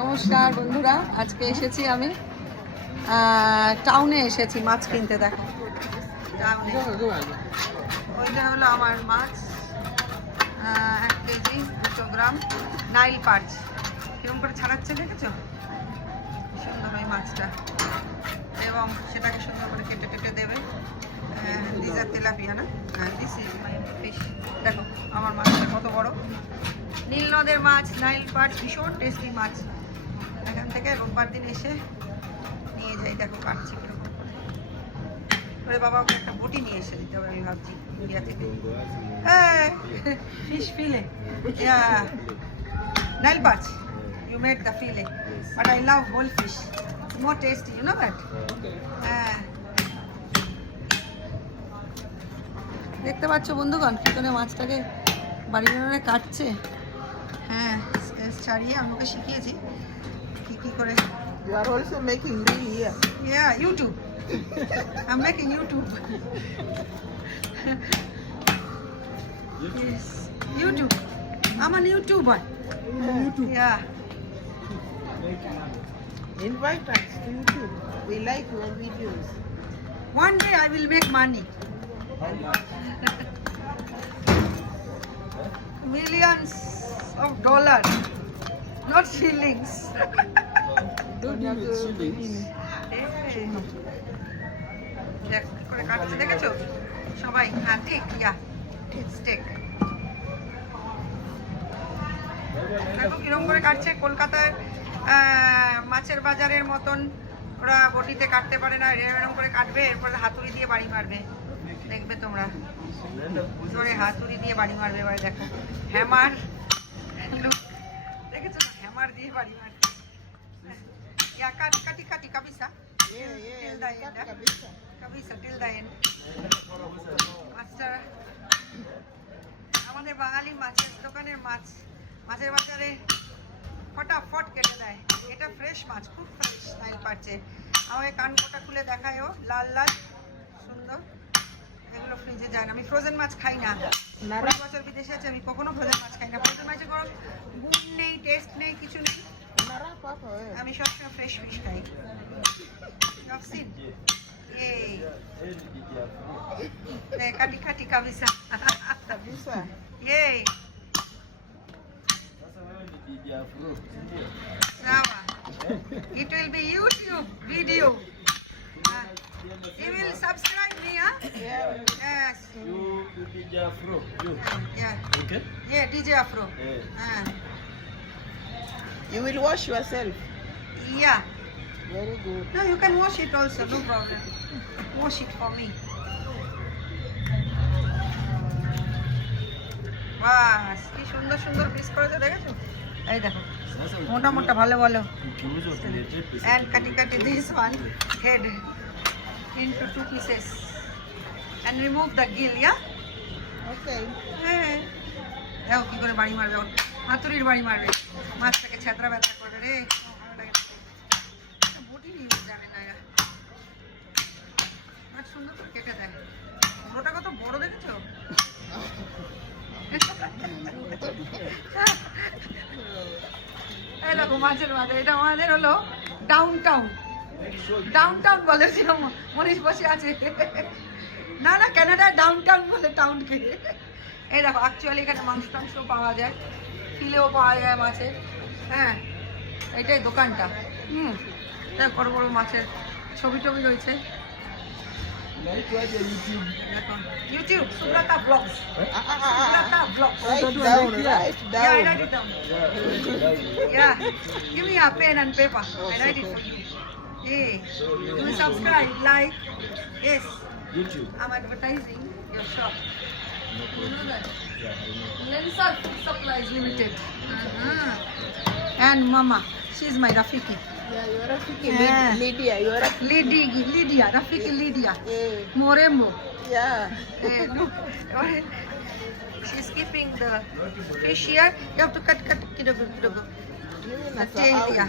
নমস্কার বন্ধুরা, আজকে এসেছি আমি টাউনে এসেছি, মাছ কিনতে দেখো। ওইটা হলো আমার মাছ এক কেজি, দুশো গ্রাম নাইল পার্চ কীরকম করে ছাড়াচ্ছে দেখেছ? সুন্দর ওই মাছটা। এবং সেটাকে সুন্দর করে কেটে কেটে দেবে। দিস আর তেলাপিয়া না? দিস ইজ দেখো, আমার মাছটা কত বড়। নীল নদের মাছ নাইল পার্চ ভীষণ টেস্টি মাছ। এখান থেকে রোববার দিন এসে নিয়ে যাই দেখো কাটছি কীরকম করে। ওরে বাবা ওকে একটা বটি নিয়ে এসে দিতে হবে আমি ভাবছি ইন্ডিয়া থেকে। হ্যাঁ fish fillet Nile perch you made the fillet but I love whole fish more tasty you know that হ্যাঁ। দেখতে পাচ্ছ বন্ধুগণ কী করে মাছটাকে বাড়ি বাড়ি কাটছে। হ্যাঁ ছাড়িয়ে আমাকে শিখিয়েছি। কি কি করে You are also making reel here. Yeah, YouTube. I'm making YouTube. yes, YouTube. I'm an YouTuber. YouTube. Yeah. Invite us to YouTube. We like your videos. One day I will make money. Millions of dollars, Not shillings. দেখ কি করে কাটছে দেখেছ? সবাই হ্যাঁ ঠিক ইয়া ঠিক stake দেখো কিরম করে কাটছে মাছের বাজারের মতন। ওরা বটিতে কাটতে পারে না এরকম করে কাটবে এরপরে হাতুড়ি দিয়ে বাড়ি মারবে। দেখবে তোমরা। জোরে হাতুড়ি দিয়ে বাড়ি মারবে এবার দেখো। হ্যামার দেখেছ না হ্যামার দিয়ে বাড়ি মারবে ইয়া কাটি কাটি কাটি Yeah, yeah, Till the end, kabisa. কাবিসা। টিল দ্য এন্ড মাছটা আমাদের বাঙালি মাছের দোকানের মাছ মাছের বাজারে ফটাফট কেটে দেয়। এটা ফ্রেশ মাছ খুব ফ্রেশ নাইল পাচ্ছে। আমাকে কানকোটা খুলে দেখায় ও লাল লাল সুন্দর। এগুলো যায় না আমি ফ্রোজেন মাছ খাই না. কুড়ি বছর বিদেশে আছে আমি কখনো ফ্রোজেন মাছ খাই না ফ্রোজেন মাছের কোনো গুণ নেই টেস্ট নেই কিছু নেই? আমি সবসময় ফ্রেশ ফিশ খাই এই Kabisa. It will be YouTube video. Uh, you will subscribe me, huh? Yeah. Yes. You DJ Afro. You. Yeah. Okay. Yeah, DJ Afro. Yeah. Uh, You will wash yourself. yeah. Very good. No, you can wash it also, no problem. Wash it for me. বাস কি সুন্দর সুন্দর piece করেছে দেখেছো এই দেখো মোটা মোটা ভালো ভালো and cutting cutting this one head into two pieces. And remove the gill yeah? Okay. হ্যাঁ দেখো কি করে বাড়ি মারবে? হাতুড়ির বাড়ি মারবে। মাছটাকে ছেঁতরা ব্যথা করবে রে। ভালো লাগে বটি নিয়ে জানে না এরা। মাছ সুন্দর করে কেটে দেয়। পুরোটা কত বড় দেখেছ? এই দেখো মাছের মাঝে। এটা আমাদের হলো ডাউন টাউন ডাউন টাউন বলে মনীষ বসে আছে। না না ক্যানাডায় ডাউন টাউন বলে টাউনকে এই দেখো অ্যাকচুয়ালি এখানে মাংস টাংস পাওয়া যায় ফিলেও পাওয়া যায় মাছের। হ্যাঁ এটাই দোকানটা। হুম এটা বড় বড় মাছের ছবি টবি রয়েছে। দেখো YouTube Subrata blogs Subrata. Blogs give me a pen and paper. I write you. Hey, you subscribe, like. Yes, YouTube. I'm advertising your shop. No You know problem. that? Yeah, I know. Lensa Supplies Limited. Uh-huh. And Mama, she's my Rafiki. Yeah, you're Rafiki. Yeah. Lyd- Lydia, you're Rafiki. Lydia, Lydia, Rafiki Lydia. Yeah. Morembo. Yeah. Eh, look, she's keeping the fish here. You have to cut, cut, kidogo, kidogo. You The not tail, yeah.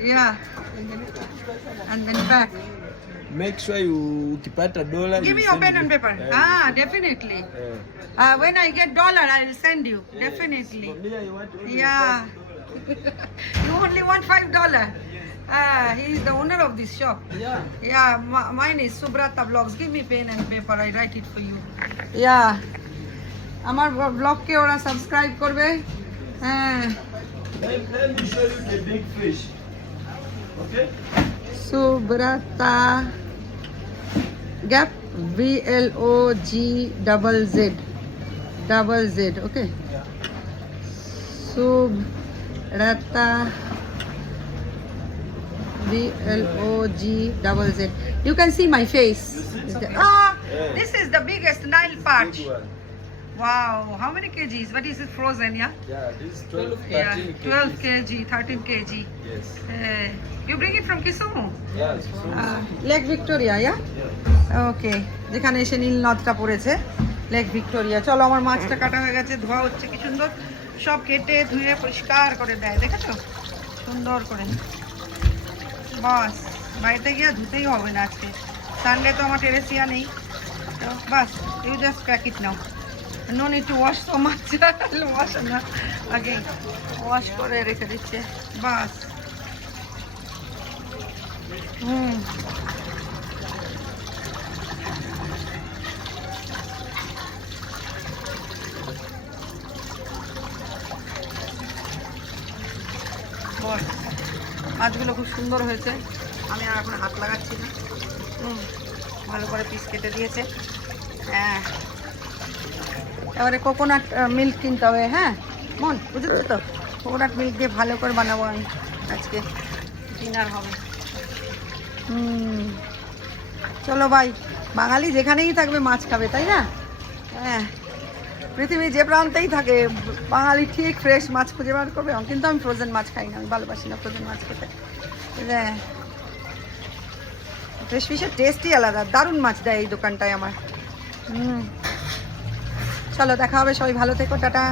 Yeah. And then back. Make sure you ukipata dollar. Give you me your send pen and me. paper. Eh, Ah, definitely. eh. Uh, when I get dollar, I will send you. Yes. Definitely. For me, I want only Yeah. five dollar. you only want five dollar. Ah, he is the owner of this shop. Yeah. Yeah, m- mine is Subrata Vlogs. Give me pen and paper. I write it for you. Yeah. আমার ব্লগকে ওরা subscribe করবে হ্যাঁ Let, let me show you the big fish. Okay? Subrata Gap V L O G double Z double Z. Okay. Subrata V L O G double Z. You can see my face. See? Ah, yeah. this is the biggest Nile patch. Wow, how many kgs? What is it frozen? Yeah, Yeah, this is 12, 13 yeah, 12 kgs. kg, 13 kg. Yes. Uh, you bring it from Kisumu? Yes. So, Uh, Lake Victoria, yeah? yeah. ওকে যেখানে এসে নীল নদটা পড়েছে lake Victoria চলো আমার মাছটা কাটা হয়ে গেছে ধোয়া হচ্ছে কি সুন্দর সব কেটে ধুয়ে পরিষ্কার করে দেয় দেখেছ সুন্দর করে বাস বাড়িতে গিয়ে ধুতেই হবে না আজকে সানডে তো আমার টেরেসিয়া নেই তো বাস you just pack it now no need to wash so much wash না আগে ওয়াশ করে রেখে দিচ্ছে। বাস। হুম। মাছগুলো খুব সুন্দর হয়েছে। আমি আর এখন হাত লাগাচ্ছি না। হুম। ভালো করে পিস কেটে দিয়েছে। হ্যাঁ। এবারে কোকোনাট মিল্ক কিনতে হবে হ্যাঁ? মন, বুঝেছ তো? কোকোনাট মিল্ক দিয়ে ভালো করে বানাবো আমি আজকে। ডিনার হবে। হুম। চলো ভাই, বাঙালি যেখানেই থাকবে মাছ খাবে, তাই না? হ্যাঁ। পৃথিবীর যে প্রান্তেই থাকে, বাঙালি ঠিক ফ্রেশ মাছ খুঁজে বার করবে। কিন্তু আমি ফ্রোজেন মাছ খাই না, আমি ভালোবাসি না ফ্রোজেন মাছ খেতে। হ্যাঁ ফ্রেশ ফিশের টেস্টই আলাদা। দারুণ মাছ দেয় এই দোকানটায় আমার। হুম। চলো দেখা হবে সবাই ভালো থেকো টাটা।